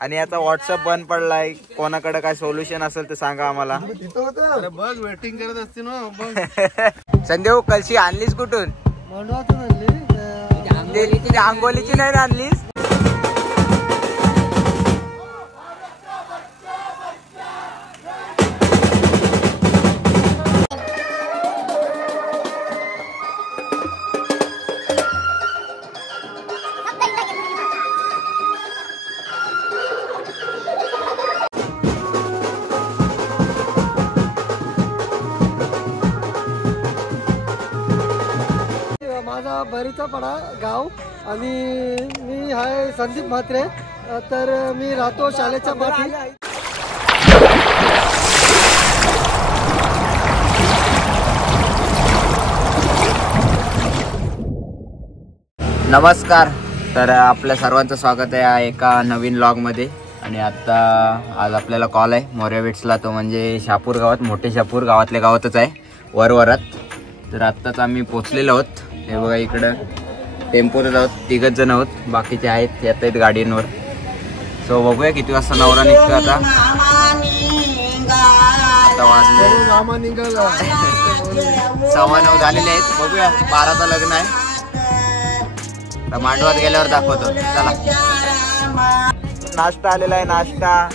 आणि याचा व्हॉट्सअप बंद पडलाय. कोणाकडे काय सोल्युशन असेल ते सांगा आम्हाला. बघ वेटिंग करत असते ना. संदेव कलशी आणलीस कुठून? आंगोलीची नाही आणलीस? माझा बरीचा पडा गाव आणि मी आहे संदीप म्हात्रे. तर मी राहतो शाळेच्या पाठी. नमस्कार. तर आपल्या सर्वांचं स्वागत आहे एका नवीन व्लॉग मध्ये. आणि आता आज आपल्याला कॉल आहे मोर्या बिट्सला. तो म्हणजे शापूर गावात, मोठे शापूर गावातल्या गावातच आहे, वरवरात. तर आत्ताच आम्ही पोचलेलो आहोत. हे बघा इकडं टेम्पोतच आहोत, 3 जण आहोत, बाकीचे आहेत येत आहेत गाडींवर. सो बघूया किती वाजता नवरा निघतो. आता वाजले 9:15 झालेले आहेत. बघूया 12चं लग्न आहे. तर मांडवात गेल्यावर दाखवतो. चला. नाश्ता आलेला आहे, नाश्ता.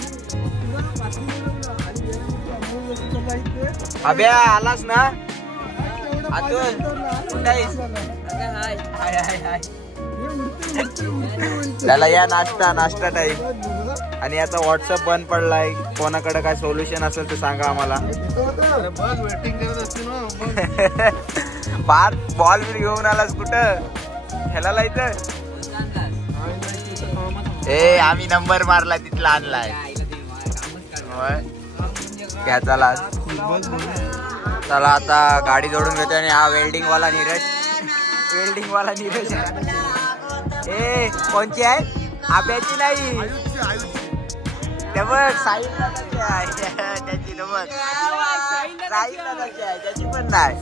अभ्या आलास ना? त्याला या नाश्ता टाईम. आणि याचा व्हॉट्सअप बंद पडलाय. कोणाकडे काय सोल्युशन असेल ते सांगा आम्हाला. वेटिंग करत असते ना. बार बॉल घेऊन आलास कुठं खेळायला? इथं आम्ही नंबर मारला तिथला आणलाय. घ्या चला. चला आता गाडी जोडून घेतोय. आणि हा वेल्डिंग वाला नीरज. कोणची आहे? आब्याची नाही. बघ साई त्याची बघ त्याची पण नाही.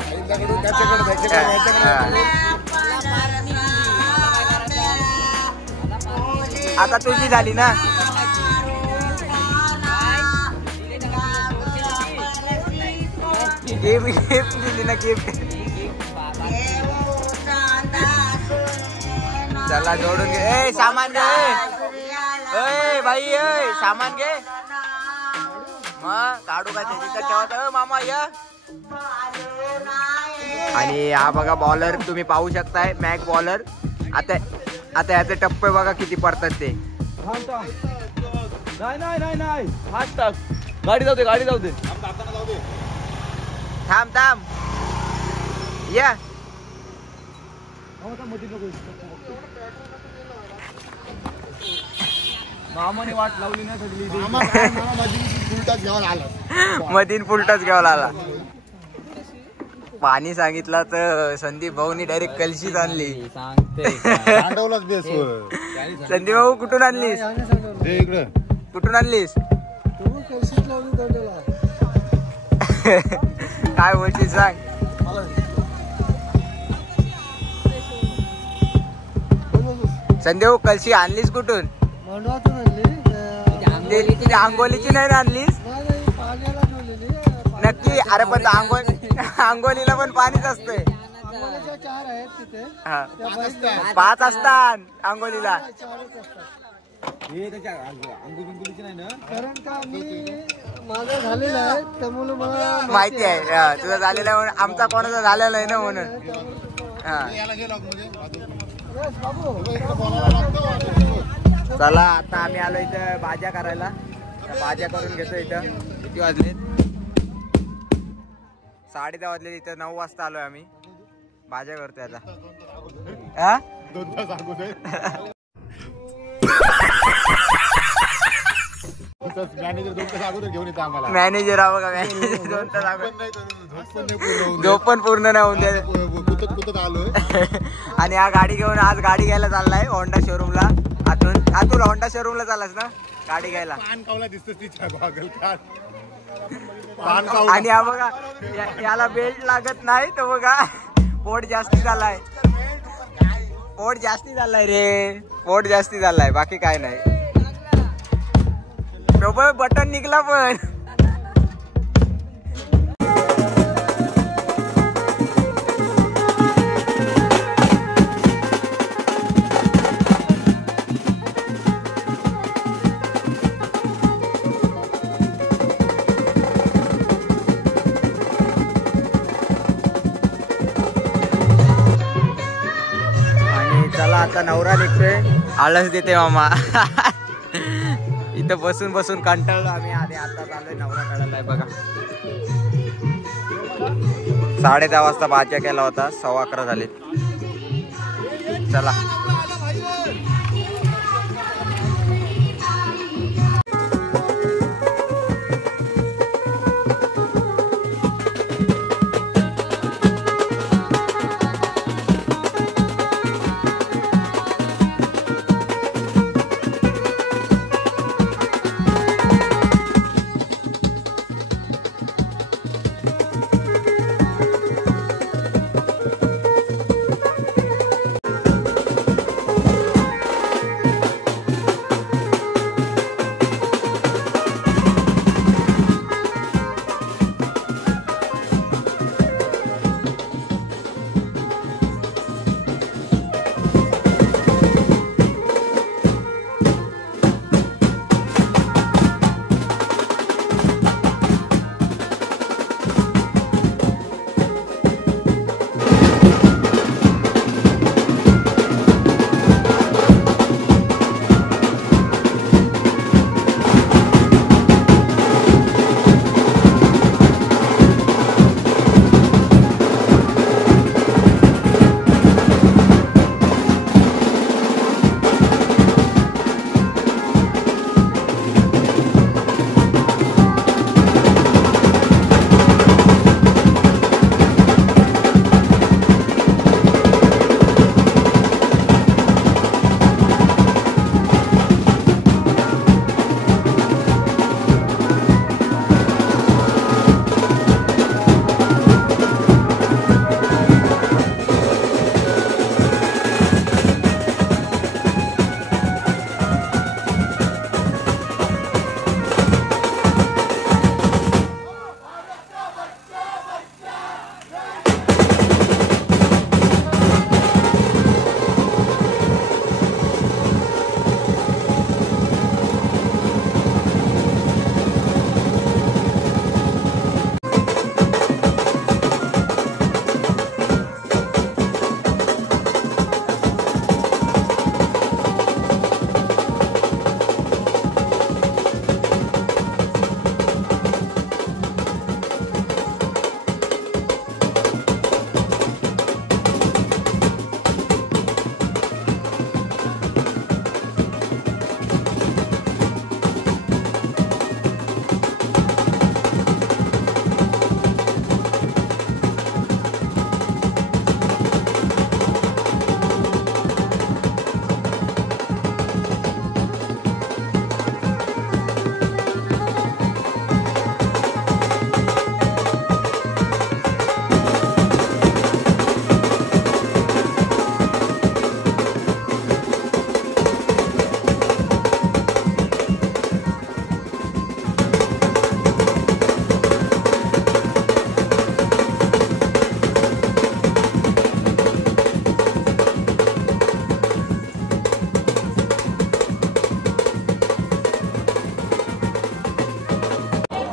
आता तुझी झाली ना. गिफ्ट दिली ना, गिफ्ट. चला जोडून घे. सामान घे भाई. सामान घे. मग काढू का त्याची तर ठेवत मामा या. आणि हा बघा बॉलर तुम्ही पाहू शकताय, मॅक बॉलर. आता याचे टप्पे बघा किती पडतात ते. नाही हात टाक. गाडी जाऊ दे. थांब या. मामाने वाट लावली ना सगळी. मधीन फुलटाच घ्यावा आला. पाणी सांगितलं तर संदीप भाऊनी डायरेक्ट कलशीच आणली. संदीप भाऊ कुठून आणलीस? कुठून आणलीस? काय बोलशील सांग. संदेव कलशी आणलीस कुठून? आंगोलीची नाही आणलीस? नक्की? अरे पण आंगोलीला पण पाणीच असतंय. 5 असतात आंगोलीला. माहिती आहे तुझा झालेला आहे म्हणून. आमचा कोणाचा झालेला आहे ना म्हणून. चला आता आम्ही आलो इथं भाज्या करायला. भाज्या करून घेतो. इथं किती वाजले? 10:30 वाजले. इथं 9 वाजता आलोय आम्ही. भाज्या करतोय आता. मॅनेजर हा बघा. मॅनेजर 2 तास अगोदर. झोप पण पूर्ण नाही होऊन द्या. आणि हा गाडी घेऊन आज गाडी घ्यायला चाललाय होंडा शोरूमला. आतून होंडा शोरूमला चाललास ना गाडी घ्यायला? आणि हा बघा याला बेल्ट लागत नाही तो बघा. पोट जास्ती झालाय. पोट जास्ती झालाय रे. पोट जास्ती झालाय, बाकी काय नाही. अरे बटन निघला पण. आता नवरा निघतोय. आळस देते मामा. इथं बसून बसून कंटाळलो आम्ही. आधी आता चाललोय नवरा काढायला. बघा 10:30 वाजता भाज्या केला होता. 11:15 झालेत. चला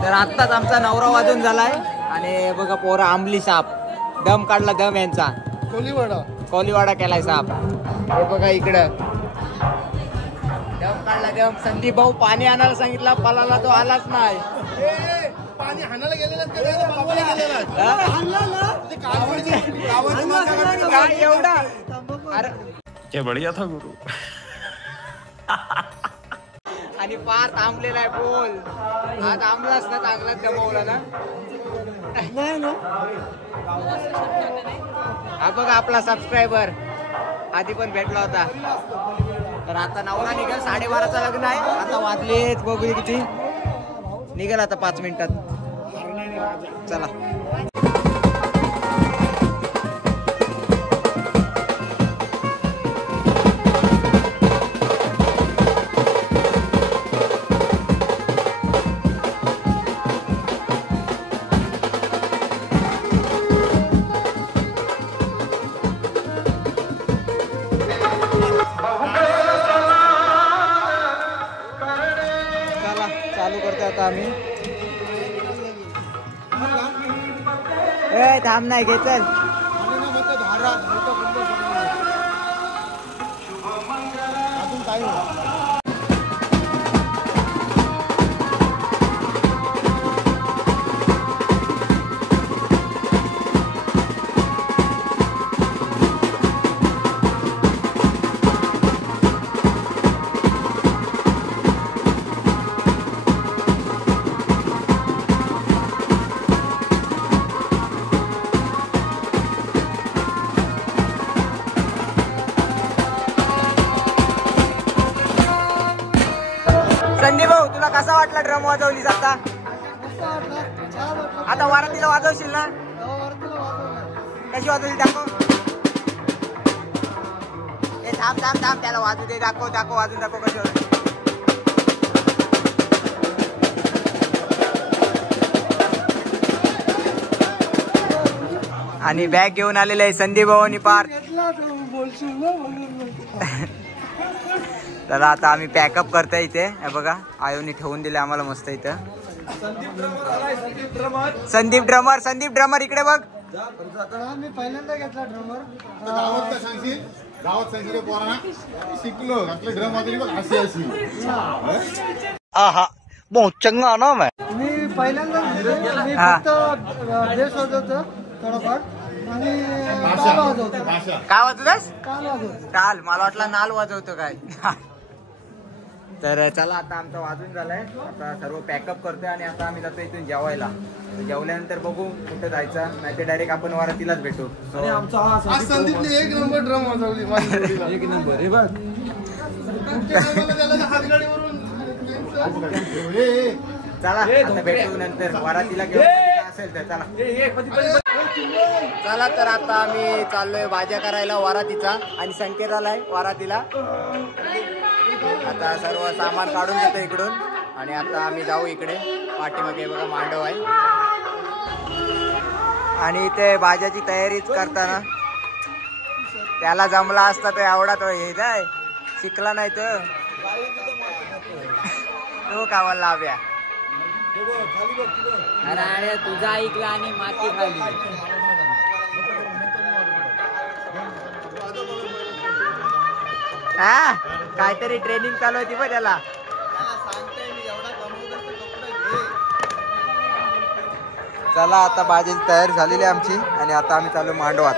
तर आत्ताच आमचा नवरा वाजून झालाय आणि बघा पोरा आंबली साप दम काढला दम यांचा कोलीवाडा केलाय साप. हे बघा इकडं दम काढला दम. संदीप भाऊ पाणी आणायला सांगितलं पलाला तो आलाच नाही. पाणी हाणायला गेलेला काय एवढा अरे क्या बढ़िया था गुरु. आणि फार थांबलेला आहे बोल. हा थांबलाच ना चांगलाच जमवला ना. हा बघा आपला सबस्क्रायबर आधी पण भेटला होता. तर आता नवरा निघेल 12:30चं लग्न आहे. आता वाजलेच बघू किती निघेल आता 5 मिनिटात. चला चालू करतो आता आम्ही. ए थांब नाही घे चल. अजून काही नाही. संदीप भाऊ तुला कसा वाटला ड्रम वाजवलीस आता? मस्त वाटलं, छान वाटलं. आता वारातीला वाजवशील ना? वरतीला वाजवलं. कशी वाजवली दाखव. ए थांब थांब थांब त्याला वाजू दे. दाखव दाखव वाजून दाखव कशी वाजवली. आणि बॅग घेऊन आलेले आहे संदीप भाऊ आणि पार्थ. घेतला तू बोलशील ना म्हणून. तर आता आम्ही पॅकअप करतोय इथे. हे बघा आयोनी ठेवून दिले आम्हाला मस्त इथं. संदीप ड्रमर इकडे बघ. मी पहिल्यांदा घेतला ड्रमर. गावात सांगितलं पोरांना शिकलो आपले ड्रम वाजवली बघ अशी अशी. आहा बहुत चंगा ना मैं. मी पहिल्यांदा मी फक्त बेस वाजवतो थोडंफार आणि ताल वाजवतो. काय वाजवतोस? ताल वाजवतो. टाल. मला वाटला नाल वाजवतो काय. तर चला आता आमचा वाजून झालाय. आता सर्व पॅकअप करतोय आणि आता आम्ही जातो इथून जेवायला. जेवल्यानंतर बघू कुठं जायचं, नाही तर डायरेक्ट आपण वारातीलाच भेटू. आज संदीपने एक नंबर ड्रम वाजवली माझी. एक नंबर हे बघ. चला आता भेटू नंतर वारातीला घेऊन असेल तर. चला तर आता आम्ही चाललोय भाज्या करायला वारातीचा आणि संकेत आलाय वारातीला. आता सर्व सामान काढून घेतो इकडून आणि आता आम्ही जाऊ इकडे पाठीमागे बघा मांडव आहे आणि इथे भाज्याची तयारीच करताना त्याला जमला असता तर एवढा तो हे जाय शिकला नाही तर तो कावाला लाव्या. अरे तुझा ऐकला आणि माती खाली. हा काहीतरी ट्रेनिंग चालू होती बघ त्याला. चला आता भाजीची तयारी झालेली आहे आमची आणि आता आम्ही चालू मांडवात.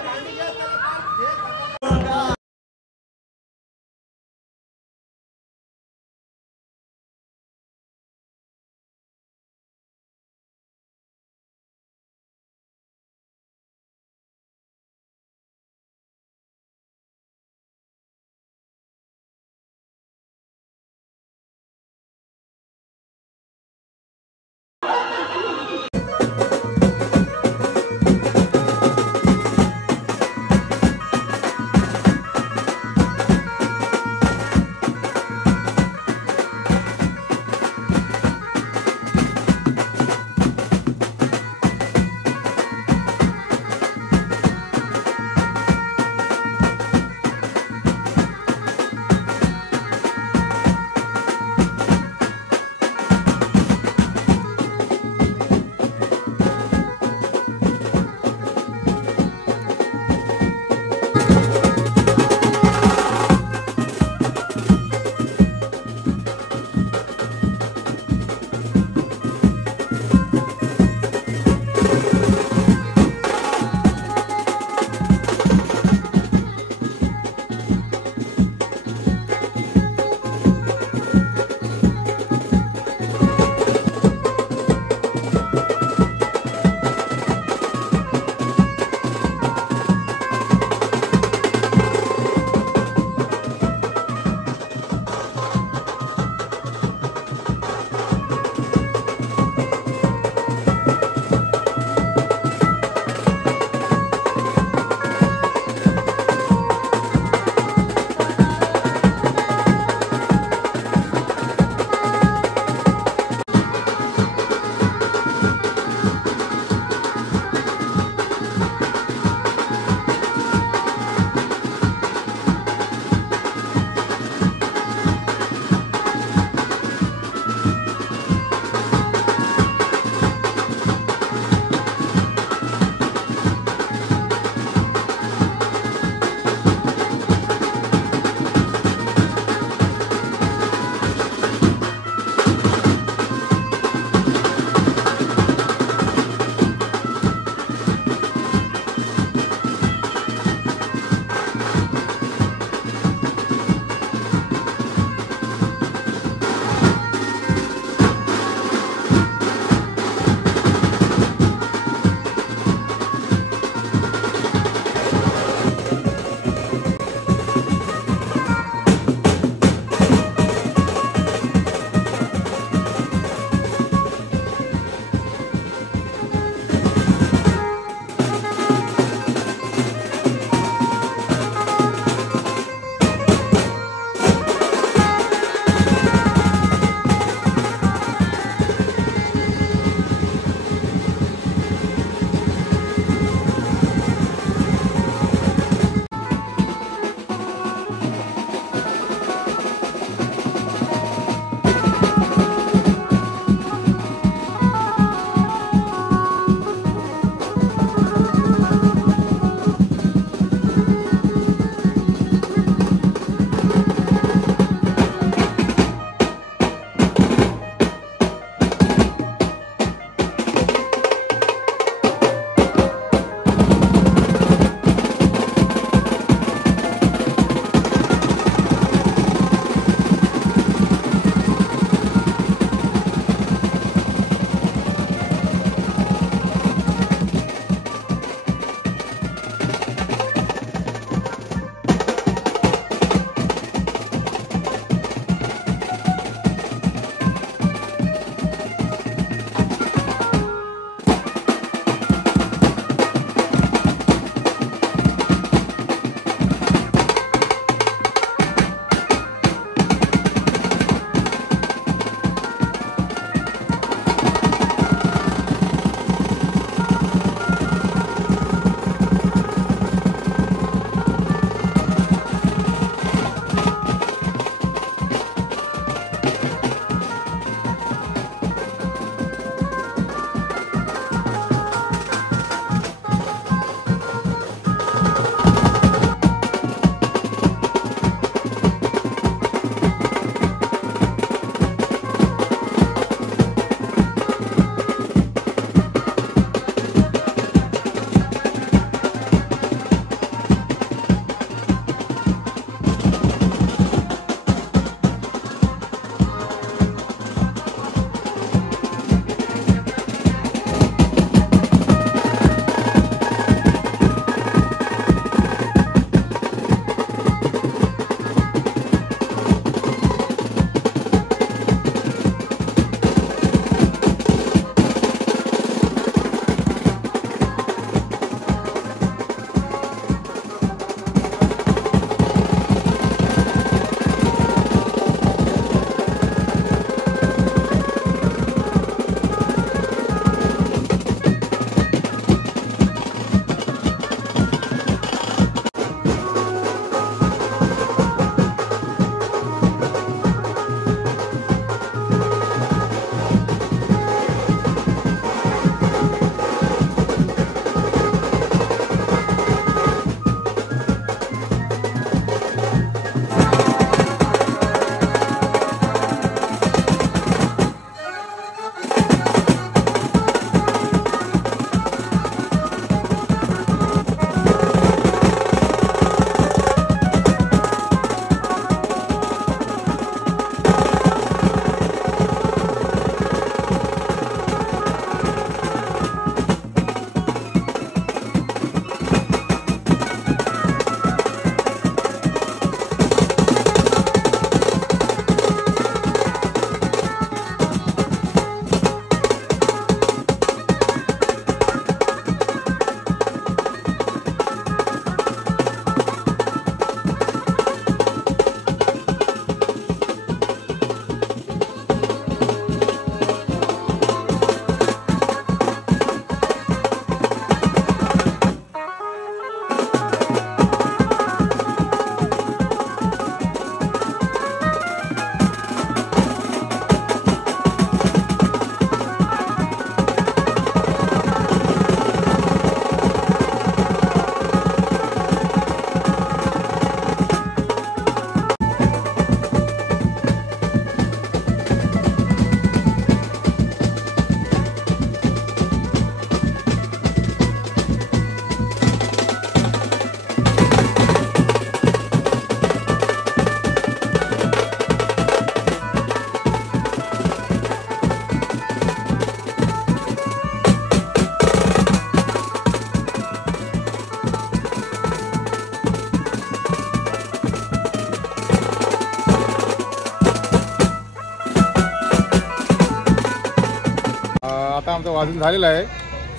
आता आमचं वाजून झालेलं आहे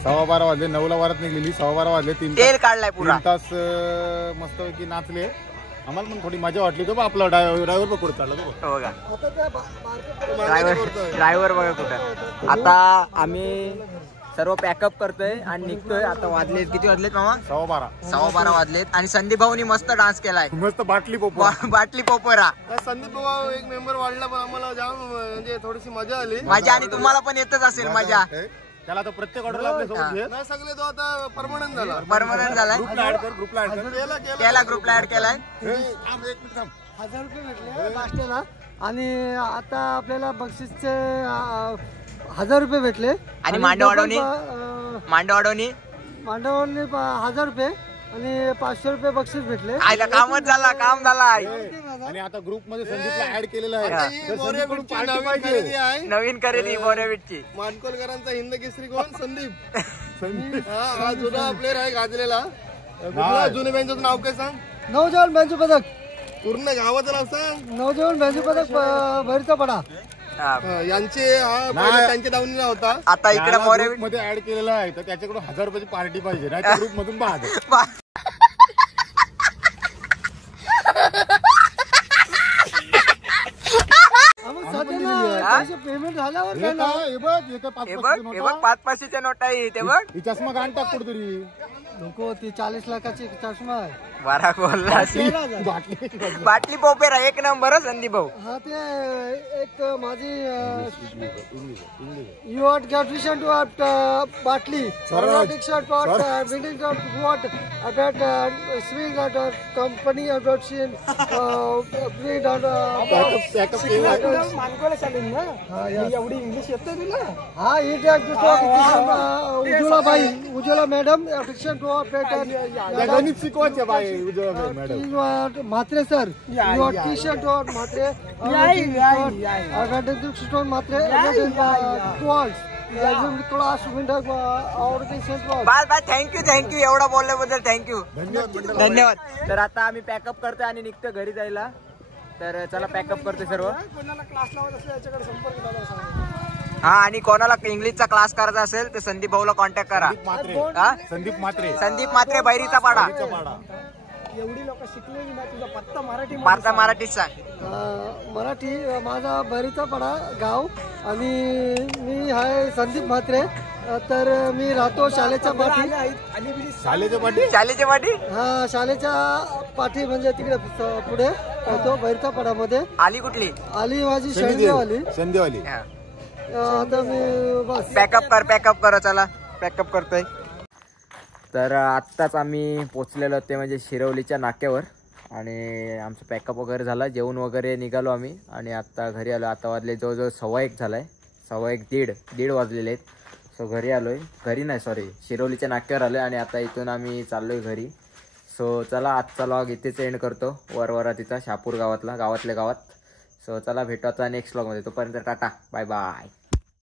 12:15 वाजले. 9ला वारात निघलेली, 12:15 वाजले. 3 तेल काढलाय पुरा. तास मस्तपैकी नाचले. आम्हाला पण थोडी मजा वाटली. तो आपला ड्रायव्हर पण कुठे चालला तो हो का आता त्या ड्रायव्हर बघा कुठं. आता आम्ही सर्व पॅकअप करतोय आणि निघतोय. आता वाजलेत किती वाजलेत मामा? 12:15 वाजलेत. आणि संदीप भाऊनी मस्त डान्स केलाय, मस्त बाटली पोपो. बाटली पोपरा. संदीप भाऊ एक मेंबर वाढला पण आम्हाला जाम म्हणजे थोडीशी मजा आली. मजा. आणि तुम्हाला पण येतच असेल मजा. त्याला तर प्रत्येक ऑर्डरला आपल्या सोबत घे. नाही सगळे तो आता परमनंट झाला. परमनंट झालाय. ग्रुपला ऍड कर, ग्रुपला ऍड कर. त्याला ग्रुपला ऍड केलाय. थांब, 1 मिनिट थांब. 1000 रुपये भेटले नाश्त्याला. आणि आता आपल्याला बक्षीसचे 1000 रुपये भेटले. आणि मांडववाडवणी मांडववाडनी 1000 रुपये आणि 500 रुपये बक्षीस भेटले. आयला कामच झाला, काम झाला. आणि आता ग्रुप मध्ये संदीपला ऍड केलेलं आहे. तर संदीपकडून पार्टी पाहिजे. नवीन खरेदी मोरेविटची. मानकोलकरांचा हिंद केसरी कोण? संदीप. हा जुना प्लेअर आहे गाजलेला. जुने बँचचं नाव काय सांग? नवजवान बँचू पदक. पूर्ण गावाचं नाव सांग. नवजवान बँचू पदक भैरचा पडा यांचे. त्यांच्या दावणीला होता. आता इकडे मोरेविट मध्ये ऍड केलेला आहे. तर त्याच्याकडून 1000 रुपयाची पार्टी पाहिजे. नाही त्या ग्रुप मधून बाद. पेमेंट झाल्यावर हे बघ 500च्या नोट आहे. ते बघ चष्मा घाण टाक कुठतरी. नको ती 40 लाखाची चष्मा आहे. बारा बोलला. बाटली पोपेरा 1 नंबर संदीप भाऊ. हा ते एक माझी यू आर गॅटविशन टू आट बाटली शॉट पॉट बिल्डिंग डॉट वॉट अबॅट स्विंग डॉट कंपनी डॉट शीन ब्रीड डॉट मानकोला चालेल ना. एवढी इंग्लिश येते तुला? हा ही उज्ज्वला बाई, उज्ज्वला मॅडम शिक्षण टू गणित शिकवायचे बाई Mhatre sir. T shirt Mhatre Mhatre class thank you एवढा बोलल्याबद्दल थँक्यू, धन्यवाद. तर आता आम्ही पॅकअप करतोय आणि निघतो घरी जायला. तर चला पॅकअप करतोय सर्व. कोणाला क्लास लावत असेल याच्याकडे संपर्क साधा. हा आणि कोणाला इंग्लिशचा क्लास करायचा असेल तर संदीप भाऊला कॉन्टॅक्ट करा. संदीप मात्रे बैरीचा पाडा. एवढी लोक शिकलेली ना. तुझा पत्ता मराठी मराठीत सांग. मराठी माझा बैरीचा पाडा गाव. आणि मी आहे संदीप म्हात्रे. तर मी राहतो शाळेच्या पाठी. शाळेच्या पाठी. हा शाळेच्या पाठी म्हणजे तिकडे पुढे राहतो बैरचा पाडामध्ये. आली कुठली? आली माझी संदेवाली. आता मी बस पॅकअप कर. चला पॅकअप करतोय. तर आत्ताच आम्ही पोचलेलो ते म्हणजे शिरवलीच्या नाक्यावर. आणि आमचं पॅकअप वगैरे झाला, जेवण वगैरे निघालो आम्ही. आणि आत्ता घरी आलो. आता वाजले जवळजवळ 1:15 झालाय. 1:15 दीड वाजलेले आहेत. सो घरी आलोय. घरी नाही सॉरी शिरवलीच्या नाक्यावर आलोय. आणि आता इथून आम्ही चाललोय घरी. सो चला आजचा लॉग इथेच एंड करतो. वरवरा तिथं शापूर गावातल्या गावात. सो चला भेटू आता नेक्स्ट व्लॉगमध्ये. तोपर्यंत टाटा बाय बाय.